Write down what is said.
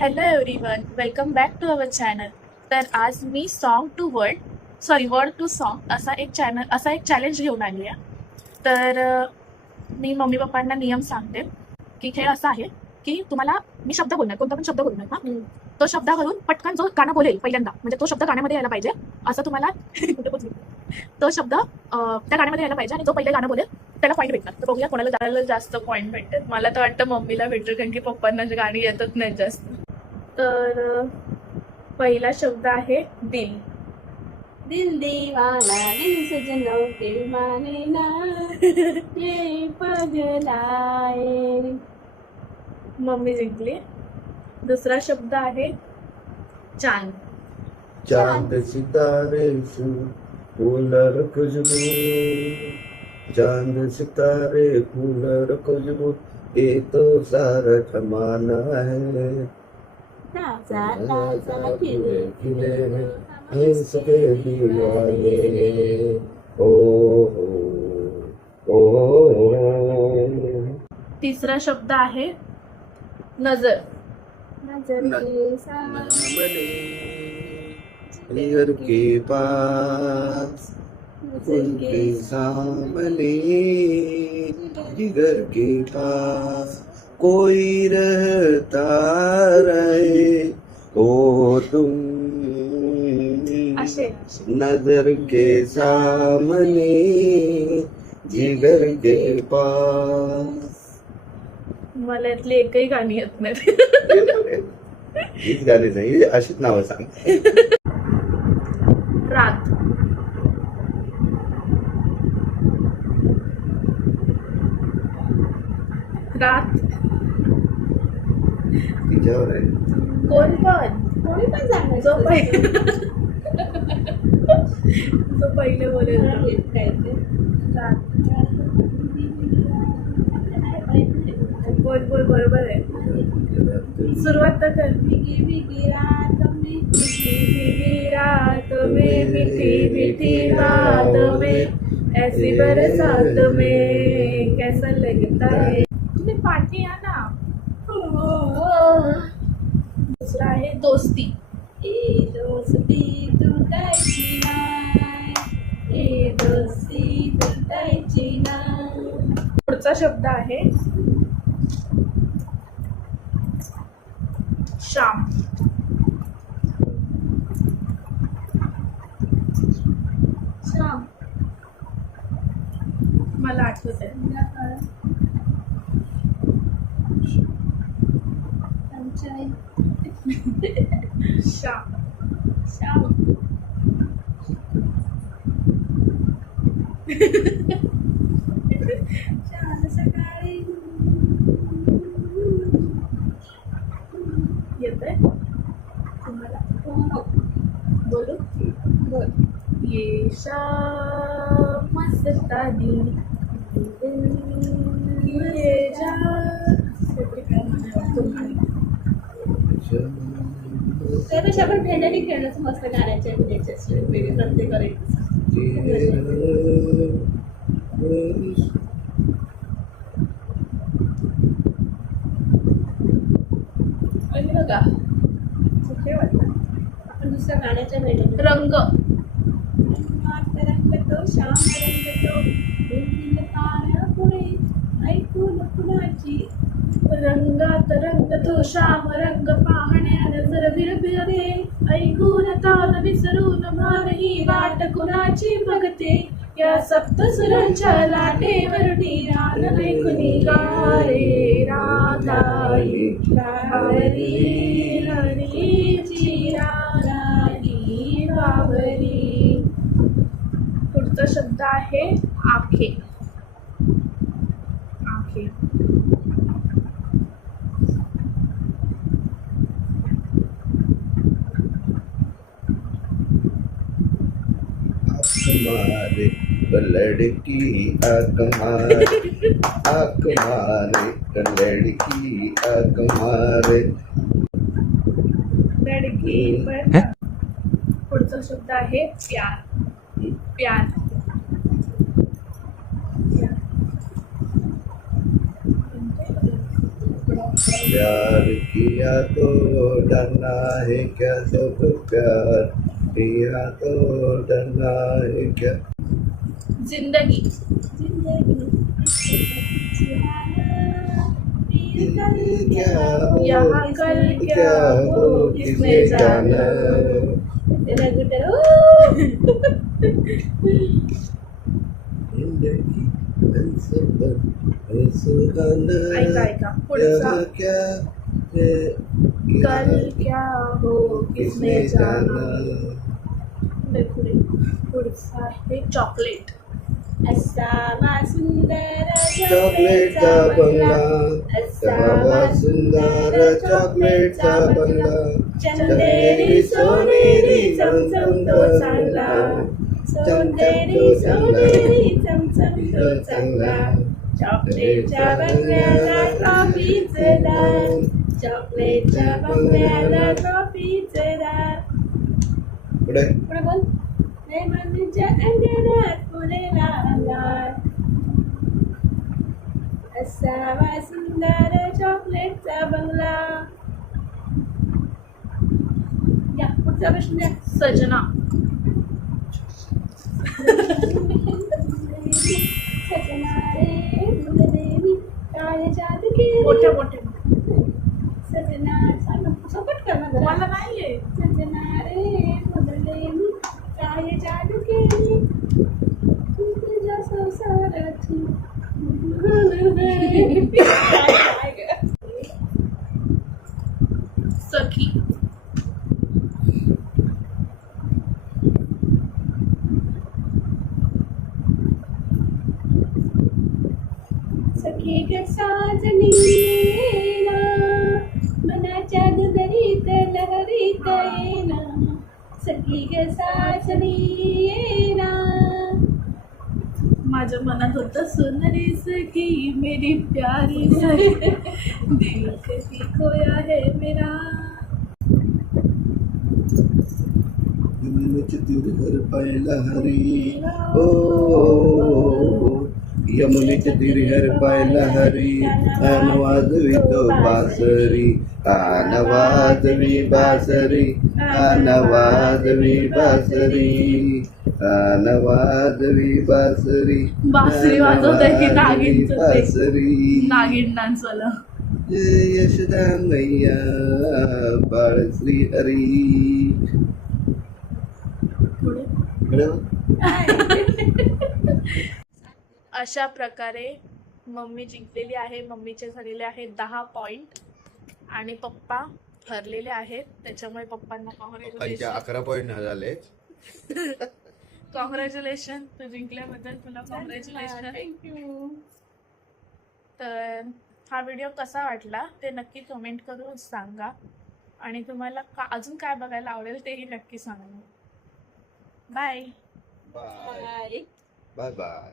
Hello everyone, welcome back to our channel. तर आज मी word to song असा एक चॅलेंज घेऊन आली आहे. तर मी मम्मी पप्पांना नियम सांगते की हे असं आहे की तुम्हाला मी शब्द बोलणार, कोणता पण शब्द बोलणार ना, तो शब्दावरून पटकन जो गाणं बोलेल पहिल्यांदा, म्हणजे तो शब्द गाण्यामध्ये यायला पाहिजे असं तुम्हाला कुठे पोचली तो शब्द त्या गाण्यामध्ये यायला पाहिजे आणि जो पहिले गाणं बोलेल त्याला पॉईंट भेटणार. तर बघूया कोणाला जास्त पॉईंट भेटतात. मला तर वाटतं मम्मीला भेटेल, कारण की पप्पांना गाणी येतच नाही जास्त. तर पहिला शब्द आहे दिल. दिल दीवाना दिल सजनों के माने ना ये पगलाए. मम्मी जिंकली. दुसरा शब्द आहे चांद. चांद सितारे फूलर खुशबू, चांद सितारे फूलर खुशबू, ये तो सारा जमाना है. ताजा ताजा खिले खिले हैं सबके दीवाने. ओ ओ ओ. तिसरा शब्द आहे नजर. नजर के सामने घर के पास, उनके सामने, जिगर के पास कोई रहता रहे हो तुम, असे नजर के सामने, जिगर के पास. मला यातली एकही गाणी येत नाही. हीच गाणी नाही, अशीच नावं सांग. रात. रात तिच्यावर आहे. कोण पण कोणी पण सांगायचं जो पहिले बोलेल ना. काय ते रात. बोल बरोबर आहे. सुरुवात तर कर. भीगी भीगी रात में भीगी रात में, मीठी मीठी बात में, ऐसी बरसात में कैसा लगता है. तुम्ही पाठी या ना. दुसरा आहे दोस्ती. ए दोस्ती तुटायची नाय, ए दोस्ती तुटायची नाय. पुढचा शब्द आहे श्याम. श्याम मला आठवत आहे. श्याम. श्याम चांद सकाळी येत आहे तुम्हाला? बोलू? बोल. ये शाम मस्तानी ये जा. त्यापेक्षा आपण भेंडाने खेळण्याचं मस्त गाण्याच्या त्याच्याशी वेगळे प्रत्येक करायचं. आणि बघा कुठे वाटतं आपण दुसऱ्या गाण्याच्या भेंडाने रंग. रंगतो श्याम रंगतो दिल ताऱ्यापुढे ऐकून कुणाची. रंगात रंगतो श्याम रंग पाहण्या नजर बिरबिरते, ऐकून तान विसरून भानही वाट कुणाची बघते. या सप्तसुरांच्या लाटेवरती रान ऐकुनी गारे राधाई बावरी हरीची राधाई बावरी. पुढचा शब्द आहे आखे. आखे. मारे लड़की आँख मारे, आँख मारे लड़की आँख मारे. लड़की पर. पुढचा शब्द आहे प्यार. प्यार. प्यार किया तो डरना है क्या, जब प्यार किया तो डरना है क्या. जिंदगी. क्या हो, यहाँ कल क्या हो, किसने जाना. जिंदगी अनसबर है सुहाना. ऐका पुढचा. यहाँ क्या है, कल क्या हो किसने जाना. पुढचा आहे चॉकलेट. असावा सुंदर चॉकलेटचा बंगला, असावा सुंदर चॉकलेटचा बंगला. चंदेरी सोनेरी चमचम तो चांगला, चंदेरी सोनेरी चमचम तो चांगला. चॉकलेटच्या बंगल्याला ट्रॉफीचे दार, चॉकलेटच्या बंगल्याला ट्रॉफीचे दार. पुढे पुढे बोल. लेमनच्या अंगणात फुलेला अंगार, असावा सुंदर चॉकलेटचा बंगला. या पुढचा प्रश्न द्या. सजना. सजना रे मुलदेवी काय जादू केली. मोठे मोठे. सजना सांग सपोर्ट कर ना जरा. मला नाहीये. सजना रे मुलदेवी काय जादू केली तुझ्या संसाराची. काय गं? सखी. सखी ग साजनी येना, मनाच्या दुधरीत लहरीत येना. सखी ग साजनी येना. माझ्या मनात होतं सुनरी सखी मेरी प्यारी सखी दिल कहीं खोया है मेरा. यमुनेचे तीर हर पायला हरी, ओ यमुनेचे तीर हर पायला हरी. तान वाजवी तो बासरी, तान वाजवी बासरी, तान वाजवी बासरी, तान वाजवी बासरी. बासरी वाजवताय की नागिनचं ते? बासरी. नागिन डान्स वाला. जय यशोदा मैया बाळ श्री हरी. पुढे. अशा प्रकारे मम्मी जिंकलेली आहे. मम्मीचे झालेले आहेत 10 पॉइंट आणि पप्पा हरलेले आहेत. त्याच्यामुळे पप्पांना कॉंग्रॅच्युलेशन. 11 पॉईंट झाले. कॉंग्रॅच्युलेशन. तू जिंकल्याबद्दल तुला कॉंग्रॅच्युलेशन. थँक्यू. तर हा व्हिडिओ कसा वाटला ते नक्की कमेंट करून सांगा आणि तुम्हाला अजून काय बघायला आवडेल तेही नक्की सांगा. Bye. Bye bye. Bye bye.